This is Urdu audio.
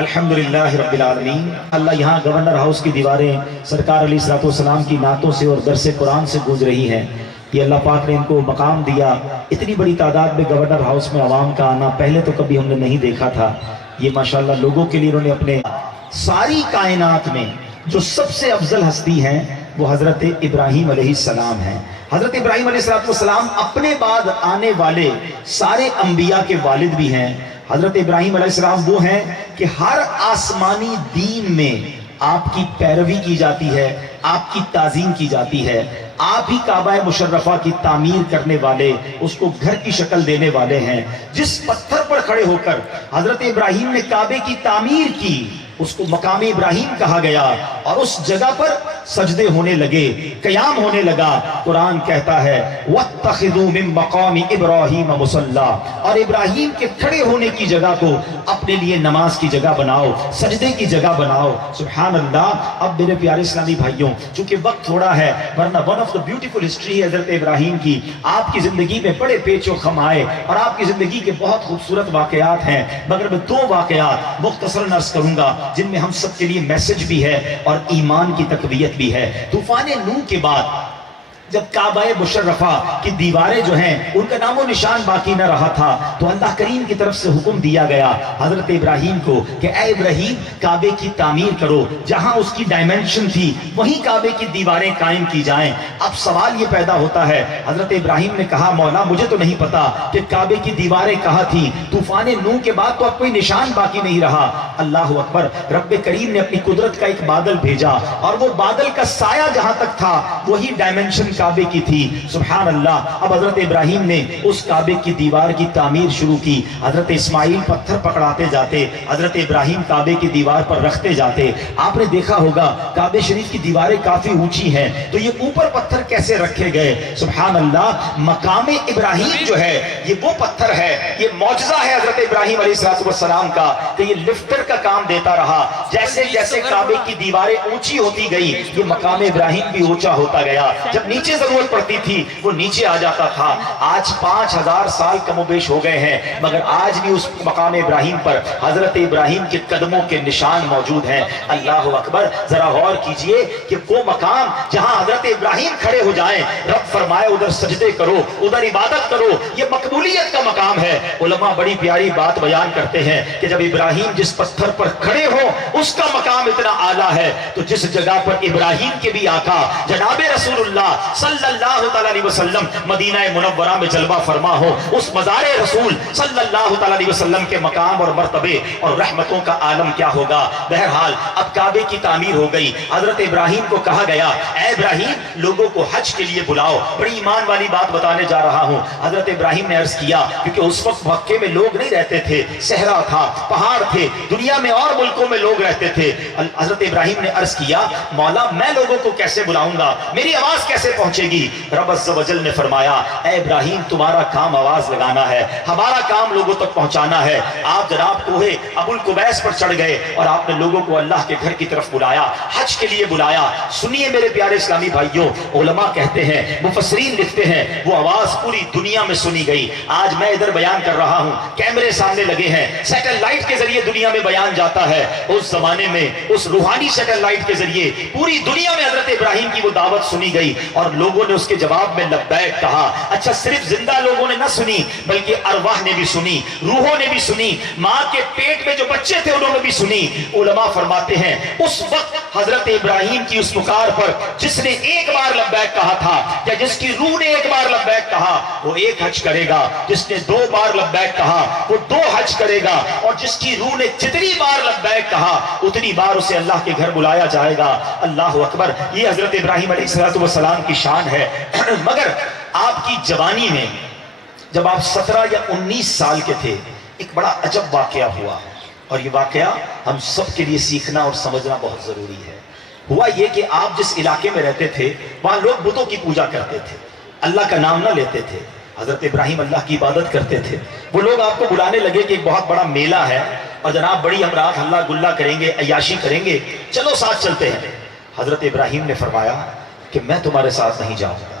الحمدللہ رب العالمین۔ اللہ یہاں گورنر ہاؤس کی دیواریں سرکار علیہ الصلوۃ والسلام کی نعتوں سے اور درس قرآن سے گونج رہی ہیں۔ یہ اللہ پاک نے ان کو مقام دیا۔ اتنی بڑی تعداد میں گورنر ہاؤس میں عوام کا آنا پہلے تو کبھی ہم نے نہیں دیکھا تھا۔ یہ ماشاءاللہ لوگوں کے لیے انہوں نے اپنے ساری کائنات میں جو سب سے افضل ہستی ہیں وہ حضرت ابراہیم علیہ السلام ہیں۔ حضرت ابراہیم علیہ السلام اپنے بعد آنے والے سارے انبیاء کے والد بھی ہیں۔ حضرت ابراہیم علیہ السلام وہ ہیں کہ ہر آسمانی دین میں آپ کی پیروی کی جاتی ہے، آپ کی تعظیم کی جاتی ہے۔ آپ ہی کعبہ مشرفہ کی تعمیر کرنے والے، اس کو گھر کی شکل دینے والے ہیں۔ جس پتھر پر کھڑے ہو کر حضرت ابراہیم نے کعبے کی تعمیر کی اس کو مقام ابراہیم کہا گیا، اور اس جگہ پر سجدے ہونے لگے، قیام ہونے لگا۔ قرآن کہتا ہے وَاتَّخِذُوا مِن مَقَامِ إِبْرَاهِيمَ مُصَلَّى، اور ابراہیم کے کھڑے ہونے کی جگہ کو اپنے لیے نماز کی جگہ بناؤ، سجدے کی جگہ بناؤ۔ سبحان اللہ۔ اب میرے پیارے اسلامی بھائیوں، چونکہ وقت تھوڑا ہے، ورنہ one of the beautiful history حضرت ابراہیم کی، آپ کی زندگی میں بڑے پیچ و خم آئے اور آپ کی زندگی کے بہت خوبصورت واقعات ہیں، مگر میں دو واقعات مختصراً عرض کروں گا جن میں ہم سب کے لیے میسج بھی ہے اور ایمان کی تقویت بھی ہے۔ طوفان نوح کے بعد جب کعبہ مشرفہ کی دیواریں جو ہیں ان کا نام و نشان باقی نہ رہا تھا، تو اللہ کریم کی طرف سے حکم دیا گیا حضرت ابراہیم کو کہ اے ابراہیم کعبے کی تعمیر کرو، جہاں اس کی ڈائمنشن تھی وہیں کعبے کی دیواریں قائم کی جائیں۔ اب سوال یہ پیدا ہوتا ہے، حضرت ابراہیم نے کہا مولا مجھے تو نہیں پتا کہ کعبے کی دیواریں کہاں تھیں، طوفان نوح کے بعد تو اب کوئی نشان باقی نہیں رہا۔ اللہ اکبر۔ رب کریم نے اپنی قدرت کا ایک بادل بھیجا، اور وہ بادل کا سایہ جہاں تک تھا وہی ڈائمنشن کعبے کی تھی۔ سبحان اللہ۔ اب حضرت ابراہیم نے اس کعبے کی دیوار کی تعمیر شروع کی۔ حضرت اسماعیل پتھر پکڑاتے جاتے، حضرت ابراہیم کعبے کی دیوار پر رکھتے جاتے۔ آپ نے دیکھا ہوگا کعبے شریف کی دیواریں کافی اونچی ہیں، تو یہ اوپر پتھر کیسے رکھے گئے؟ سبحان اللہ۔ مقام ابراہیم جو ہے یہ وہ پتھر ہے، یہ معجزہ ہے حضرت ابراہیم علیہ السلام کا کہ یہ لفٹر کا کام دیتا رہا۔ جیسے جیسے کعبے کی دیواریں اونچی ہوتی گئی یہ مقام ابراہیم بھی اونچا ہوتا گیا۔ جب نیچے ضرورت پڑتی تھی وہ نیچے آ جاتا تھا۔ آج 5000 سال کم و بیش ہو گئے ہیں، مگر آج بھی اس مقام ابراہیم پر حضرت ابراہیم کے قدموں کے نشان موجود ہیں۔ اللہ اکبر۔ ذرا غور کیجئے کہ وہ مقام جہاں حضرت ابراہیم کھڑے ہو جائیں، رب فرمائے ادھر سجدے کرو، ادھر عبادت کرو، یہ مقبولیت کا مقام ہے۔ علماء بڑی پیاری بات بیان کرتے ہیں کہ جب ابراہیم جس پتھر پر کھڑے ہو اس کا مقام اتنا اعلیٰ ہے، تو جس جگہ پر ابراہیم کے بھی آقا جناب رسول اللہ صلی اللہ علیہ وسلم مدینہ منورہ میں جلوہ فرما ہو، اس مزار رسول صلی اللہ علیہ وسلم کے مقام اور مرتبے اور رحمتوں کا عالم کیا ہوگا۔ بہرحال اب کعبے کی تعمیر ہو گئی۔ حضرت ابراہیم کو کہا گیا اے ابراہیم لوگوں کو حج کے لیے بلاؤ۔ بڑی ایمان والی بات بتانے جا رہا ہوں۔ حضرت ابراہیم نے عرض کیا، کیونکہ اس وقت مکے میں لوگ نہیں رہتے تھے، صحرا تھا، پہاڑ تھے، دنیا میں اور ملکوں میں لوگ رہتے تھے۔ حضرت ابراہیم نے عرض کیا مولا میں لوگوں کو کیسے بلاؤں گا، میری آواز کیسے پہنچے گی؟ رب عز و جل نے فرمایا اے ابراہیم تمہارا کام آواز لگانا ہے، ہمارا کام لوگوں تک پہنچانا ہے۔ آپ جناب کوہ ابو القبیس پر چڑھ گئے اور آپ نے لوگوں کو اللہ کے گھر کی طرف بلایا، حج کے لیے بلایا۔ سنیے میرے پیارے اسلامی بھائیوں، علماء کہتے ہیں، مفسرین لکھتے ہیں وہ آواز پوری دنیا میں سنی گئی۔ آج میں ادھر بیان کر رہا ہوں، کیمرے سامنے لگے ہیں، سیٹلائٹ کے ذریعے دنیا میں بیان جاتا ہے۔ اس زمانے میں اس روحانی سیٹلائٹ کے ذریعے پوری دنیا میں حضرت ابراہیم کی وہ دعوت سنی گئی، اور لوگوں نے اس کے جواب میں لبیک کہا۔ اچھا صرف زندہ لوگوں نے نہ سنی بلکہ ارواح نے بھی سنی، روحوں نے بھی سنی، ماں کے پیٹ میں جو بچے تھے انہوں نے بھی سنی۔ علماء فرماتے ہیں اس وقت حضرت ابراہیم کی اس پکار پر جس نے ایک بار لبیک کہا تھا یا جس کی روح نے ایک بار لبیک کہا وہ ایک حج کرے گا، جس نے 2 بار لبیک کہا وہ 2 حج کرے گا، اور جس کی روح نے جتنی بار لبیک کہا اتنی بار اسے اللہ کے گھر بلایا جائے گا۔ اللہ اکبر۔ یہ حضرت ابراہیم علیہ السلام کی شان ہے۔ مگر آپ کی جوانی میں جب آپ 17 یا 19 سال کے تھے ایک بڑا عجب واقعہ ہوا، اور یہ واقعہ ہم سب کے لیے سیکھنا اور سمجھنا بہت ضروری ہے۔ ہوا یہ کہ آپ جس علاقے میں رہتے تھے وہاں لوگ بتوں کی پوجا کرتے تھے، اللہ کا نام نہ لیتے تھے۔ حضرت ابراہیم اللہ کی عبادت کرتے تھے۔ وہ لوگ آپ کو بلانے لگے کہ ایک بہت بڑا میلہ ہے اور جناب بڑی ہم رات ہلہ گلہ کریں گے، عیاشی کریں گے، چلو ساتھ چلتے ہیں۔ حضرت ابراہیم نے فرمایا کہ میں تمہارے ساتھ نہیں جاؤں گا،